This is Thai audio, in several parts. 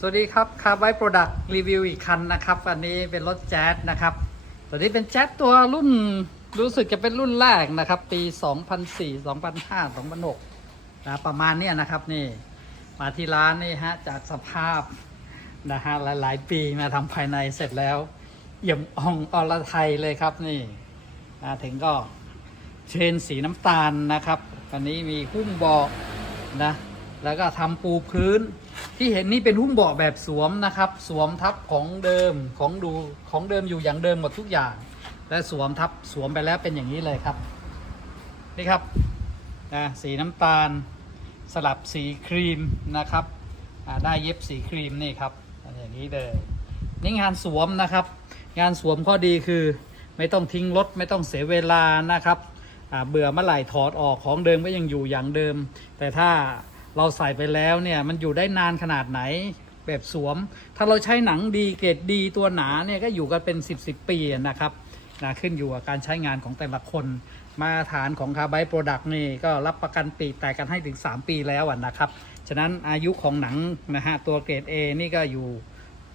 สวัสดีครับคาร์ไบโปรดักต์รีวิวอีกคันนะครับ อันนี้เป็นรถแจ๊สนะครับตัวนี้เป็นแจ๊สตัวรุ่นรู้สึกจะเป็นรุ่นแรกนะครับ ปี 2004 2005 2006นะประมาณเนี้ยนะครับนี่ มาที่ร้านนี่ฮะจากสภาพนะฮะหลาย ๆ ปีมาทำภายในเสร็จแล้วเยี่ยมอ่องอรไทยเลยครับนี่มาถึงก็เชนสีน้ำตาลนะครับอันนี้มีหุ้มเบาะนะแล้วก็ทำปูพื้น ที่เห็นนี่เป็นหุ้มเบาะแบบสวมนะครับ สวมทับของเดิมของดูของเดิมอยู่อย่างเดิมหมดทุกอย่าง และสวมทับสวมไปแล้วเป็นอย่างนี้เลยครับ นี่ครับนะสีน้ำตาลสลับสีครีมนะครับอ่าได้เย็บสีครีมนี่ครับอย่างนี้เลยนี่งานสวมนะครับ งานสวมข้อดีคือไม่ต้องทิ้งรถไม่ต้องเสียเวลานะครับอ่าเบื่อเมื่อไหร่ถอดออกของเดิมก็ยังอยู่อย่างเดิม แต่ถ้า เราใส่ไปแล้วเนี่ยมันอยู่ได้นานขนาดไหนแบบสวม ถ้าเราใช้หนังดีเกรดดีตัวหนาเนี่ยก็อยู่กันเป็น 10บสปีนะครับนะขึ้นอยู่กับการใช้งานของแต่ละคน มาตรฐานของคาร์ไบโปรดักต์นี่ก็รับประกันปีแต่กันให้ถึง 3 ปีแล้วนะครับ ฉะนั้นอายุของหนังนะฮะตัวเกรด A นี่ก็อยู่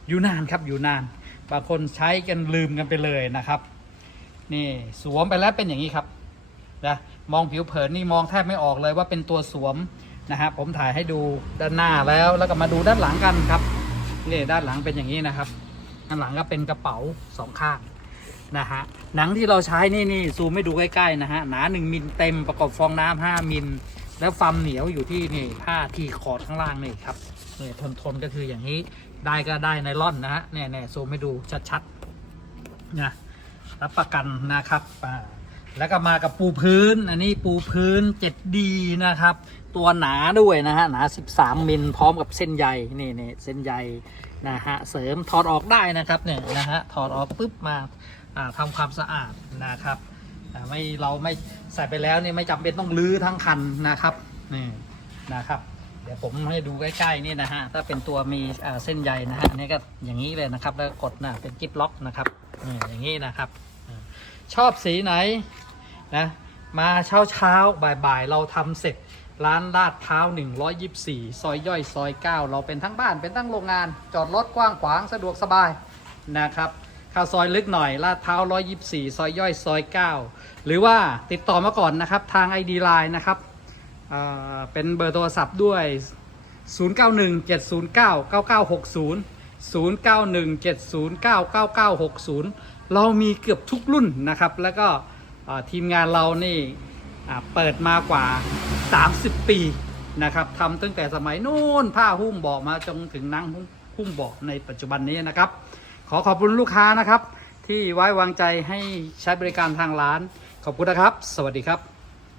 อยู่นานครับอยู่นาน บางคนใช้กันลืมกันไปเลยนะครับ นี่สวมไปแล้วเป็นอย่างนี้ครับนะมองผิวเผินนี่มองแทบไม่ออกเลยว่าเป็นตัวสวม นะฮะผมถ่ายให้ดูด้านหน้าแล้วแล้วก็มาดูด้านหลังกันครับนี่ด้านหลังเป็นอย่างนี้นะครับ ด้านหลังก็เป็นกระเป๋าสองข้างนะฮะหนังที่เราใช้นี่นี่ซูมไม่ดูใกล้ๆนะฮะหนา1มิลเต็มประกอบฟองน้ำ5มิลแล้วฟัมเหนียวอยู่ที่นี่ผ้าทีคอร์ดข้างล่างนี่ครับนี่ทนทนก็คืออย่างนี้ได้ก็ได้ไนล่อนนะฮะเนี่ยเนี่ยซูมให้ดูชัดๆนะรับประกันนะครับอ่า แล้วก็มากับปูพื้น อันนี้ปูพื้น 7D นะครับ ตัวหนาด้วยนะฮะ หนา 13 มิลพร้อมกับเส้นใยนี่นี่เส้นใยนะฮะ เสริมถอดออกได้นะครับเนี่ยนะฮะ ถอดออกปุ๊บมาอ่าทำความสะอาดนะครับไม่เราไม่ใส่ไปแล้วนี่ไม่จำเป็นต้องลื้อทั้งคันนะครับนี่นะครับ เดี๋ยวผมให้ดูใกล้ๆนี่นะฮะ ถ้าเป็นตัวมีเส้นใยนะฮะนี่ก็อย่างนี้เลยนะครับ แล้วกดนะเป็นกิฟล็อกนะครับนี่อย่างนี้นะครับ ชอบสีไหนนะมาเช้าเช้าๆบ่ายๆ เราทำเสร็จร้านลาดพร้าว 124 ซอยย่อยซอย 9 เราเป็นทั้งบ้านเป็นทั้งโรงงาน จอดรถกว้างขวางสะดวกสบายนะครับข้าซอยลึกหน่อยลาดพร้าว 124 ซอยย่อยซอย 9 หรือว่าติดต่อมาก่อนนะครับทาง ID Line นะครับเป็นเบอร์โทรศัพท์ด้วย 0917099960 0917099960 เรามีเกือบทุกรุ่นนะครับ แล้วก็ทีมงานเรานี่เปิดมากว่า 30 ปีนะครับทำตั้งแต่สมัยนู้นผ้าหุ้มเบาะมาจนถึงนั่งหุ้มเบาะในปัจจุบันนี้นะครับ ขอขอบคุณลูกค้านะครับ ที่ไว้วางใจให้ใช้บริการทางร้าน ขอบคุณนะครับ สวัสดีครับ